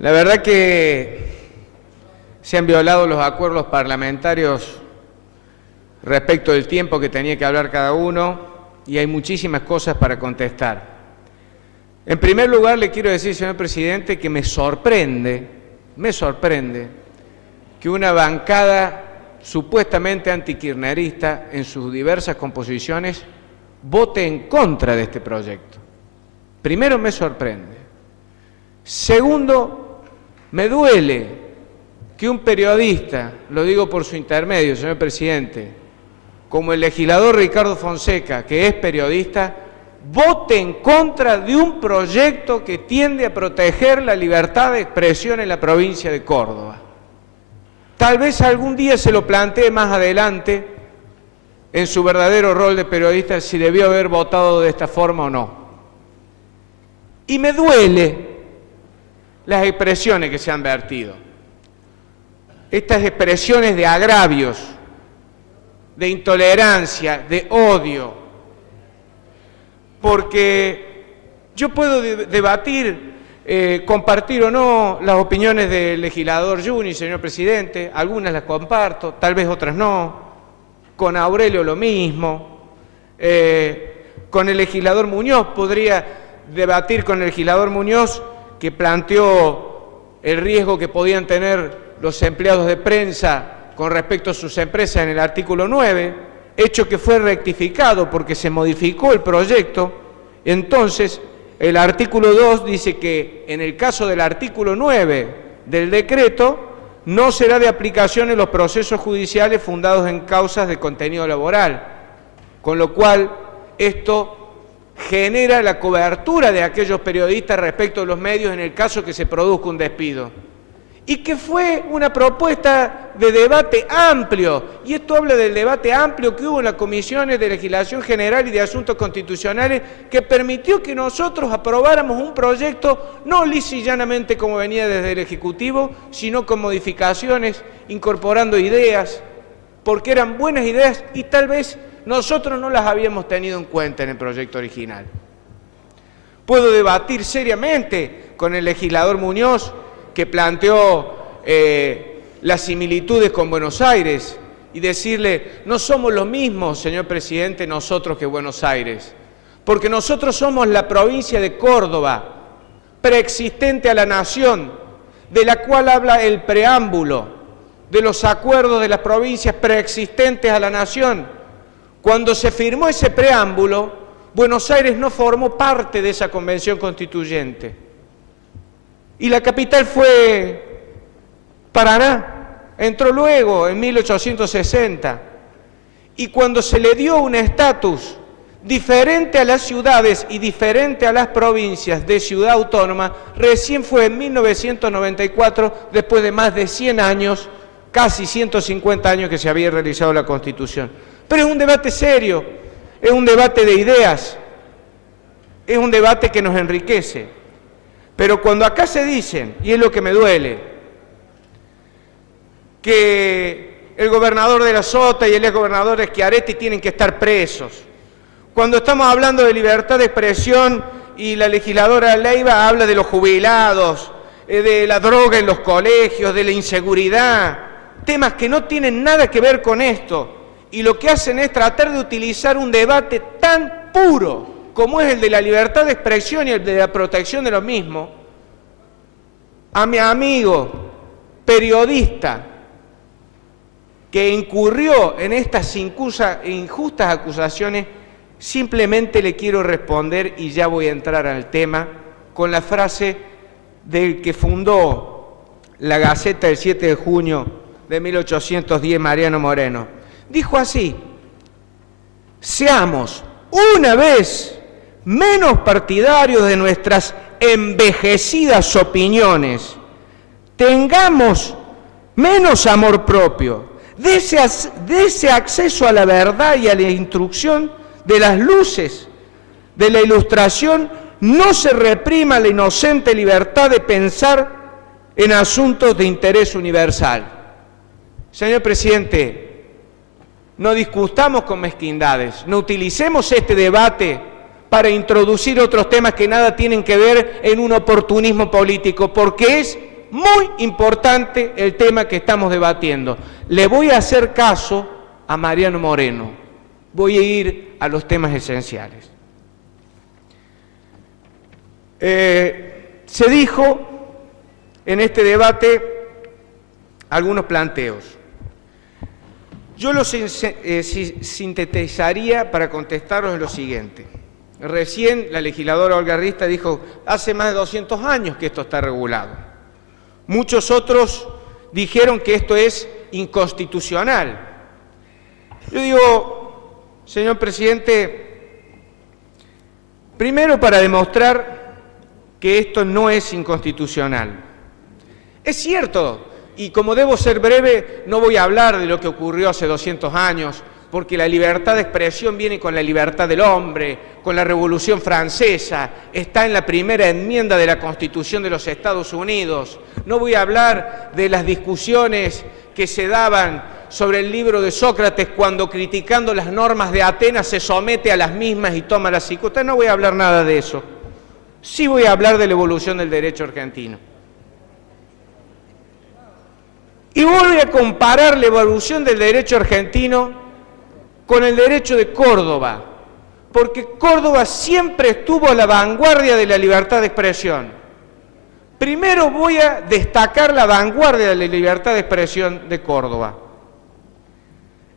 La verdad que se han violado los acuerdos parlamentarios respecto del tiempo que tenía que hablar cada uno y hay muchísimas cosas para contestar. En primer lugar, le quiero decir, señor presidente, que me sorprende que una bancada supuestamente antikirchnerista en sus diversas composiciones vote en contra de este proyecto. Primero, me sorprende. Segundo, me duele que un periodista, lo digo por su intermedio, señor presidente, como el legislador Ricardo Fonseca, que es periodista, vote en contra de un proyecto que tiende a proteger la libertad de expresión en la provincia de Córdoba. Tal vez algún día se lo plantee más adelante en su verdadero rol de periodista si debió haber votado de esta forma o no. Y me duele las expresiones que se han vertido. Estas expresiones de agravios, de intolerancia, de odio, porque yo puedo debatir, compartir o no las opiniones del legislador Juni, señor presidente, algunas las comparto, tal vez otras no, con Aurelio lo mismo, con el legislador Muñoz, podría debatir con el legislador Muñoz que planteó el riesgo que podían tener los empleados de prensa con respecto a sus empresas en el artículo 9, hecho que fue rectificado porque se modificó el proyecto. Entonces, el artículo 2 dice que en el caso del artículo 9 del decreto, no será de aplicación en los procesos judiciales fundados en causas de contenido laboral, con lo cual esto genera la cobertura de aquellos periodistas respecto a los medios en el caso que se produzca un despido. Y que fue una propuesta de debate amplio, y esto habla del debate amplio que hubo en las comisiones de legislación general y de asuntos constitucionales, que permitió que nosotros aprobáramos un proyecto no lisa y llanamente como venía desde el Ejecutivo, sino con modificaciones, incorporando ideas, porque eran buenas ideas y tal vez nosotros no las habíamos tenido en cuenta en el proyecto original. Puedo debatir seriamente con el legislador Muñoz, que planteó las similitudes con Buenos Aires, y decirle, no somos lo mismo, señor presidente, nosotros que Buenos Aires, porque nosotros somos la provincia de Córdoba, preexistente a la nación, de la cual habla el preámbulo de los acuerdos de las provincias preexistentes a la nación. Cuando se firmó ese preámbulo, Buenos Aires no formó parte de esa convención constituyente. Y la capital fue Paraná, entró luego en 1860. Y cuando se le dio un estatus diferente a las ciudades y diferente a las provincias de ciudad autónoma, recién fue en 1994, después de más de 100 años, casi 150 años que se había realizado la Constitución. Pero es un debate serio, es un debate de ideas, es un debate que nos enriquece. Pero cuando acá se dicen, y es lo que me duele, que el gobernador de la Sota y el exgobernador de Schiaretti tienen que estar presos, cuando estamos hablando de libertad de expresión y la legisladora Leiva habla de los jubilados, de la droga en los colegios, de la inseguridad, temas que no tienen nada que ver con esto, y lo que hacen es tratar de utilizar un debate tan puro como es el de la libertad de expresión y el de la protección de lo mismo, a mi amigo periodista que incurrió en estas injustas acusaciones, simplemente le quiero responder, y ya voy a entrar al tema, con la frase del que fundó la Gaceta del 7 de junio de 1810, Mariano Moreno. Dijo así: seamos una vez menos partidarios de nuestras envejecidas opiniones, tengamos menos amor propio, de ese acceso a la verdad y a la instrucción de las luces de la Ilustración, no se reprima la inocente libertad de pensar en asuntos de interés universal. Señor presidente, no discutamos con mezquindades, no utilicemos este debate para introducir otros temas que nada tienen que ver en un oportunismo político, porque es muy importante el tema que estamos debatiendo. Le voy a hacer caso a Mariano Moreno. Voy a ir a los temas esenciales. Se dijo en este debate algunos planteos. Yo los sintetizaría para contestaros en lo siguiente. Recién la legisladora Olga Rista dijo, hace más de 200 años que esto está regulado. Muchos otros dijeron que esto es inconstitucional. Yo digo, señor presidente, primero para demostrar que esto no es inconstitucional. Es cierto, y como debo ser breve, no voy a hablar de lo que ocurrió hace 200 años, porque la libertad de expresión viene con la libertad del hombre, con la Revolución Francesa, está en la primera enmienda de la Constitución de los Estados Unidos. No voy a hablar de las discusiones que se daban sobre el libro de Sócrates cuando, criticando las normas de Atenas, se somete a las mismas y toma las cicutas. No voy a hablar nada de eso. Sí voy a hablar de la evolución del derecho argentino. Y voy a comparar la evolución del derecho argentino con el derecho de Córdoba, porque Córdoba siempre estuvo a la vanguardia de la libertad de expresión. Primero voy a destacar la vanguardia de la libertad de expresión de Córdoba.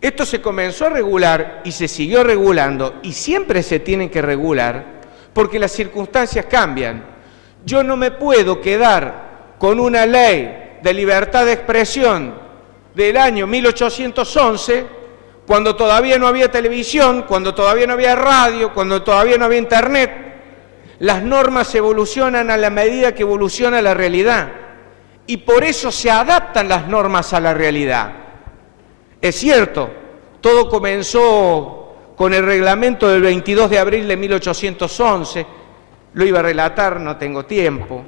Esto se comenzó a regular y se siguió regulando, y siempre se tienen que regular, porque las circunstancias cambian. Yo no me puedo quedar con una ley de libertad de expresión del año 1811, cuando todavía no había televisión, cuando todavía no había radio, cuando todavía no había internet. Las normas evolucionan a la medida que evoluciona la realidad, y por eso se adaptan las normas a la realidad. Es cierto, todo comenzó con el reglamento del 22 de abril de 1811, lo iba a relatar, no tengo tiempo.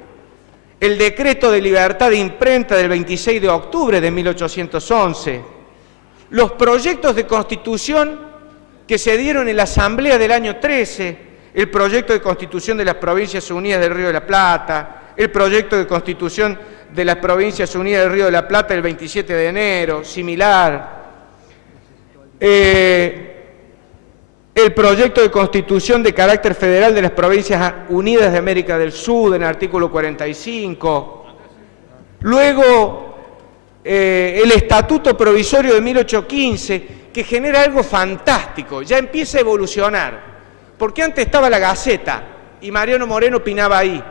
El decreto de libertad de imprenta del 26 de octubre de 1811, los proyectos de constitución que se dieron en la Asamblea del año 13, el proyecto de constitución de las Provincias Unidas del Río de la Plata, el proyecto de constitución de las Provincias Unidas del Río de la Plata del 27 de enero, similar, el proyecto de constitución de carácter federal de las Provincias Unidas de América del Sur, en el artículo 45, luego el Estatuto Provisorio de 1815, que genera algo fantástico, ya empieza a evolucionar, porque antes estaba la Gaceta, y Mariano Moreno opinaba ahí,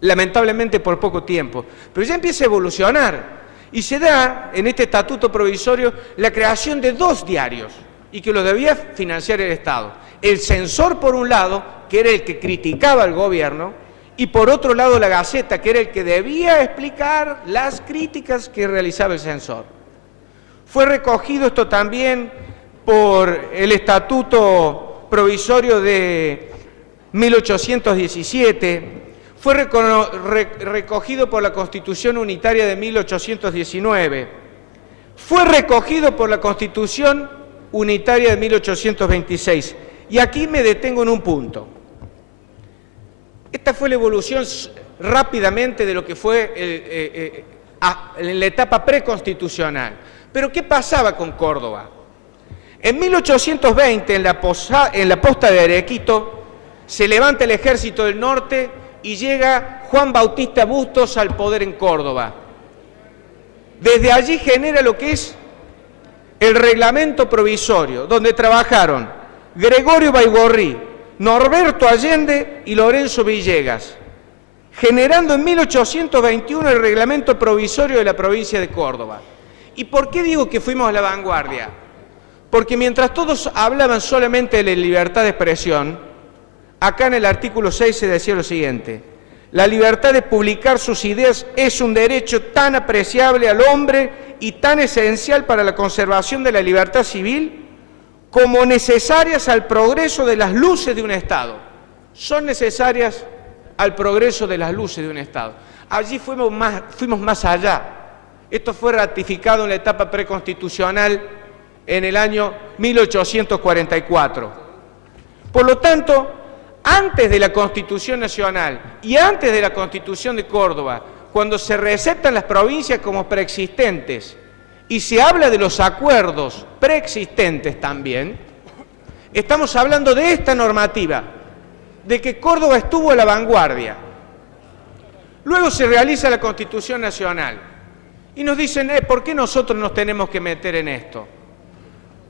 lamentablemente por poco tiempo, pero ya empieza a evolucionar, y se da en este Estatuto Provisorio la creación de 2 diarios, y que lo debía financiar el Estado. El Censor, por un lado, que era el que criticaba al gobierno, y por otro lado la Gaceta, que era el que debía explicar las críticas que realizaba el censor. Fue recogido esto también por el Estatuto Provisorio de 1817, fue recogido por la Constitución Unitaria de 1819, fue recogido por la Constitución Unitaria de 1826. Y aquí me detengo en un punto. Esta fue la evolución rápidamente de lo que fue en la etapa preconstitucional. Pero ¿qué pasaba con Córdoba? En 1820, en la posta de Arequito, se levanta el Ejército del Norte y llega Juan Bautista Bustos al poder en Córdoba. Desde allí genera lo que es el reglamento provisorio, donde trabajaron Gregorio Baigorri, Norberto Allende y Lorenzo Villegas, generando en 1821 el reglamento provisorio de la provincia de Córdoba. ¿Y por qué digo que fuimos a la vanguardia? Porque mientras todos hablaban solamente de la libertad de expresión, acá en el artículo 6 se decía lo siguiente: la libertad de publicar sus ideas es un derecho tan apreciable al hombre y tan esencial para la conservación de la libertad civil como necesarias al progreso de las luces de un Estado. Son necesarias al progreso de las luces de un Estado. Allí fuimos más allá. Esto fue ratificado en la etapa preconstitucional en el año 1844. Por lo tanto, antes de la Constitución Nacional y antes de la Constitución de Córdoba, cuando se receptan las provincias como preexistentes y se habla de los acuerdos preexistentes también, estamos hablando de esta normativa, de que Córdoba estuvo a la vanguardia. Luego se realiza la Constitución Nacional y nos dicen, ¿por qué nosotros nos tenemos que meter en esto?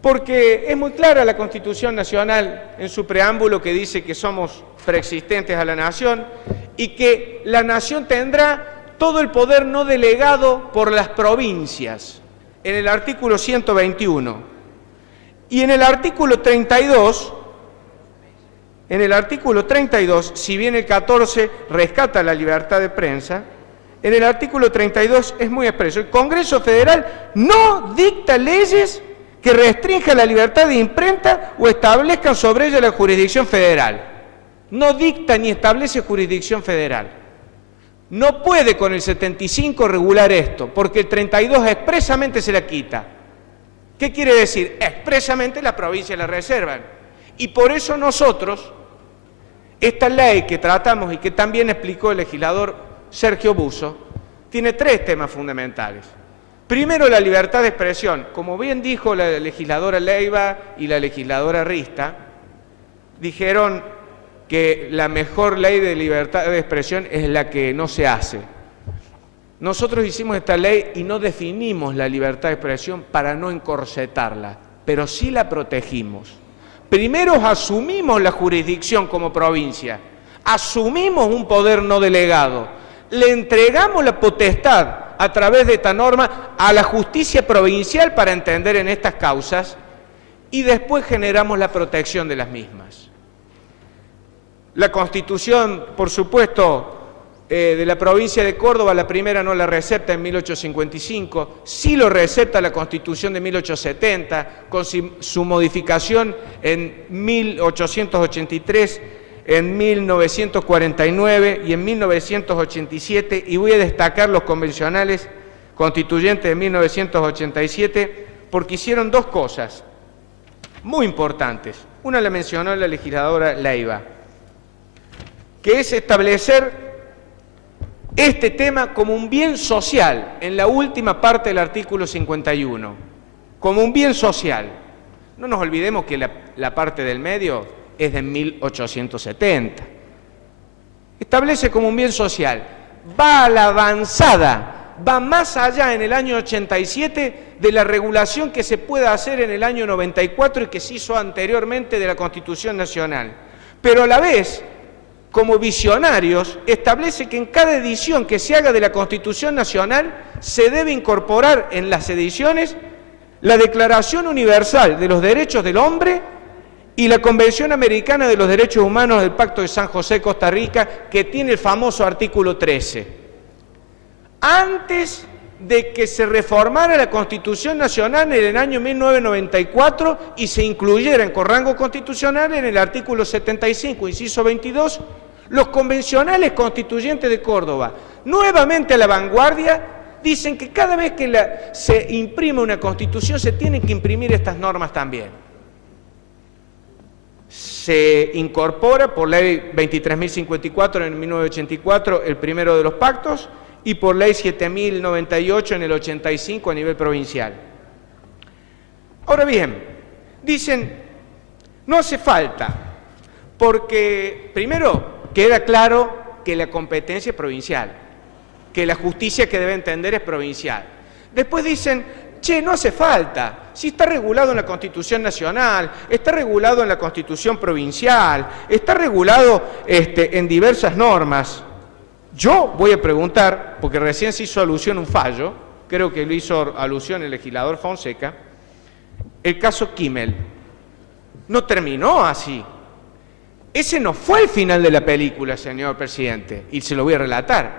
Porque es muy clara la Constitución Nacional en su preámbulo que dice que somos preexistentes a la nación y que la nación tendrá todo el poder no delegado por las provincias, en el artículo 121. Y en el artículo 32, si bien el 14 rescata la libertad de prensa, en el artículo 32 es muy expreso. El Congreso Federal no dicta leyes que restrinjan la libertad de imprenta o establezcan sobre ella la jurisdicción federal. No dicta ni establece jurisdicción federal. No puede con el 75 regular esto, porque el 32 expresamente se la quita. ¿Qué quiere decir? Expresamente las provincias la reservan. Y por eso nosotros, esta ley que tratamos y que también explicó el legislador Sergio Busso, tiene tres temas fundamentales. Primero, la libertad de expresión. Como bien dijo la legisladora Leiva y la legisladora Rista, dijeron que la mejor ley de libertad de expresión es la que no se hace. Nosotros hicimos esta ley y no definimos la libertad de expresión para no encorsetarla, pero sí la protegimos. Primero asumimos la jurisdicción como provincia, asumimos un poder no delegado, le entregamos la potestad a través de esta norma a la justicia provincial para entender en estas causas y después generamos la protección de las mismas. La Constitución, por supuesto, de la provincia de Córdoba, la primera no la recepta en 1855, sí lo recepta la Constitución de 1870, con su modificación en 1883, en 1949 y en 1987, y voy a destacar los convencionales constituyentes de 1987, porque hicieron dos cosas muy importantes. Una la mencionó la legisladora Leiva, que es establecer este tema como un bien social, en la última parte del artículo 51, como un bien social. No nos olvidemos que la parte del medio es de 1870. Establece como un bien social, va a la avanzada, va más allá en el año 87 de la regulación que se pueda hacer en el año 94 y que se hizo anteriormente de la Constitución Nacional. Pero a la vez, como visionarios, establece que en cada edición que se haga de la Constitución Nacional se debe incorporar en las ediciones la Declaración Universal de los Derechos del Hombre y la Convención Americana de los Derechos Humanos del Pacto de San José, Costa Rica, que tiene el famoso artículo 13. Antes de que se reformara la Constitución Nacional en el año 1994 y se incluyera con rango constitucional en el artículo 75, inciso 22, los convencionales constituyentes de Córdoba, nuevamente a la vanguardia, dicen que cada vez que se imprime una Constitución se tienen que imprimir estas normas también. Se incorpora por ley 23.054 en 1984 el primero de los pactos, y por ley 7.098 en el 85 a nivel provincial. Ahora bien, dicen, no hace falta, porque primero queda claro que la competencia es provincial, que la justicia que debe entender es provincial. Después dicen, no hace falta, si está regulado en la Constitución Nacional, está regulado en la Constitución Provincial, está regulado en diversas normas. Yo voy a preguntar, porque recién se hizo alusión a un fallo, creo que lo hizo alusión el legislador Fonseca, el caso Kimmel. No terminó así. Ese no fue el final de la película, señor presidente, y se lo voy a relatar.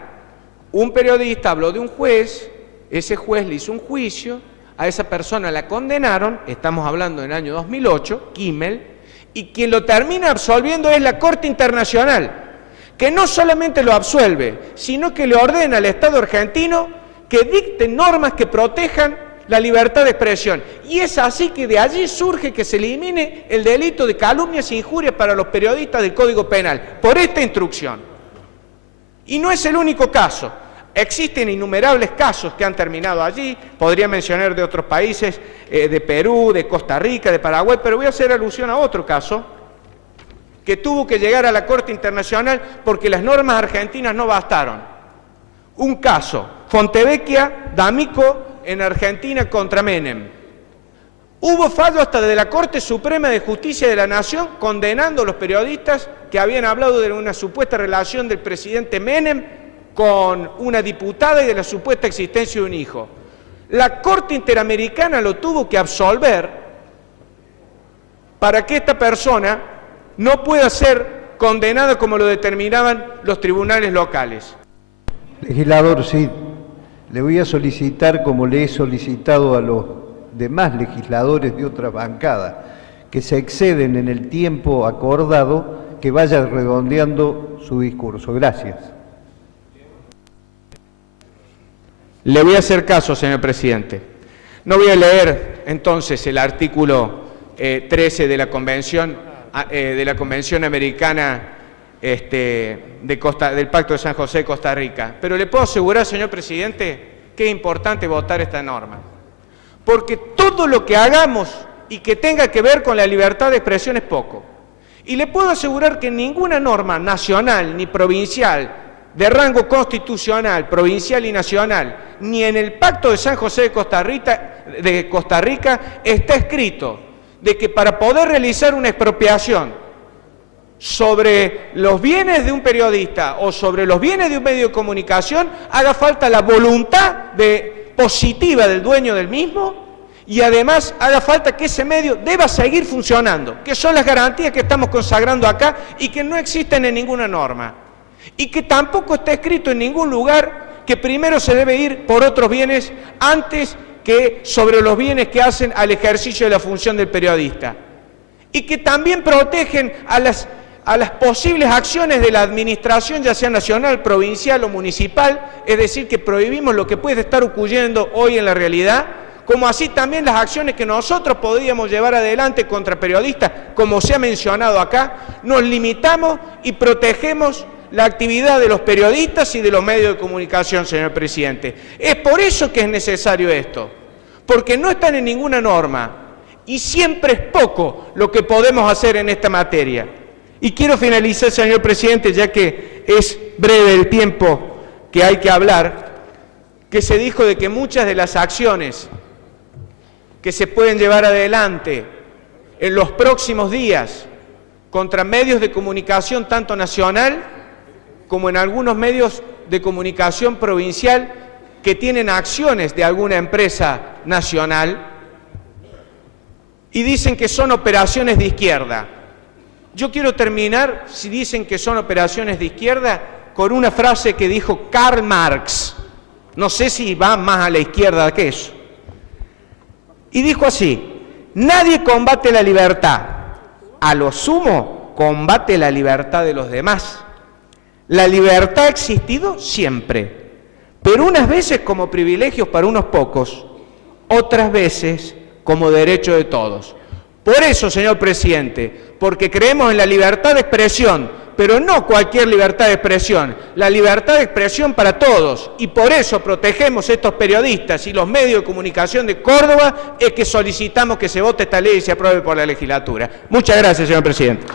Un periodista habló de un juez, ese juez le hizo un juicio, a esa persona la condenaron, estamos hablando del año 2008, Kimmel, y quien lo termina absolviendo es la Corte Internacional, que no solamente lo absuelve, sino que le ordena al Estado argentino que dicte normas que protejan la libertad de expresión. Y es así que de allí surge que se elimine el delito de calumnias e injurias para los periodistas del Código Penal, por esta instrucción. Y no es el único caso. Existen innumerables casos que han terminado allí, podría mencionar de otros países, de Perú, de Costa Rica, de Paraguay, pero voy a hacer alusión a otro caso que tuvo que llegar a la Corte Internacional porque las normas argentinas no bastaron. Un caso, Fontevecchia, D'Amico, en Argentina contra Menem. Hubo fallo hasta de la Corte Suprema de Justicia de la Nación condenando a los periodistas que habían hablado de una supuesta relación del presidente Menem con una diputada y de la supuesta existencia de un hijo. La Corte Interamericana lo tuvo que absolver para que esta persona no pueda ser condenada como lo determinaban los tribunales locales. Legislador, sí, le voy a solicitar, como le he solicitado a los demás legisladores de otra bancada, que se exceden en el tiempo acordado, que vaya redondeando su discurso. Gracias. Le voy a hacer caso, señor presidente. No voy a leer entonces el artículo 13 de la Convención Americana del Pacto de San José de Costa Rica, pero le puedo asegurar, señor presidente, que es importante votar esta norma, porque todo lo que hagamos y que tenga que ver con la libertad de expresión es poco. Y le puedo asegurar que ninguna norma nacional ni provincial de rango constitucional, provincial y nacional, ni en el Pacto de San José de Costa Rica está escrito de que para poder realizar una expropiación sobre los bienes de un periodista o sobre los bienes de un medio de comunicación haga falta la voluntad positiva del dueño del mismo y además haga falta que ese medio deba seguir funcionando, que son las garantías que estamos consagrando acá y que no existen en ninguna norma. Y que tampoco está escrito en ningún lugar que primero se debe ir por otros bienes antes que sobre los bienes que hacen al ejercicio de la función del periodista. Y que también protegen a las posibles acciones de la administración, ya sea nacional, provincial o municipal, es decir, que prohibimos lo que puede estar ocurriendo hoy en la realidad, como así también las acciones que nosotros podríamos llevar adelante contra periodistas, como se ha mencionado acá, nos limitamos y protegemos la actividad de los periodistas y de los medios de comunicación, señor presidente. Es por eso que es necesario esto, porque no están en ninguna norma y siempre es poco lo que podemos hacer en esta materia. Y quiero finalizar, señor presidente, ya que es breve el tiempo que hay que hablar, que se dijo de que muchas de las acciones que se pueden llevar adelante en los próximos días contra medios de comunicación tanto nacional como en algunos medios de comunicación provincial que tienen acciones de alguna empresa nacional y dicen que son operaciones de izquierda. Yo quiero terminar, si dicen que son operaciones de izquierda, con una frase que dijo Karl Marx. No sé si va más a la izquierda que eso. Y dijo así: nadie combate la libertad, a lo sumo combate la libertad de los demás. La libertad ha existido siempre, pero unas veces como privilegios para unos pocos, otras veces como derecho de todos. Por eso, señor presidente, porque creemos en la libertad de expresión, pero no cualquier libertad de expresión, la libertad de expresión para todos, y por eso protegemos estos periodistas y los medios de comunicación de Córdoba, es que solicitamos que se vote esta ley y se apruebe por la legislatura. Muchas gracias, señor presidente.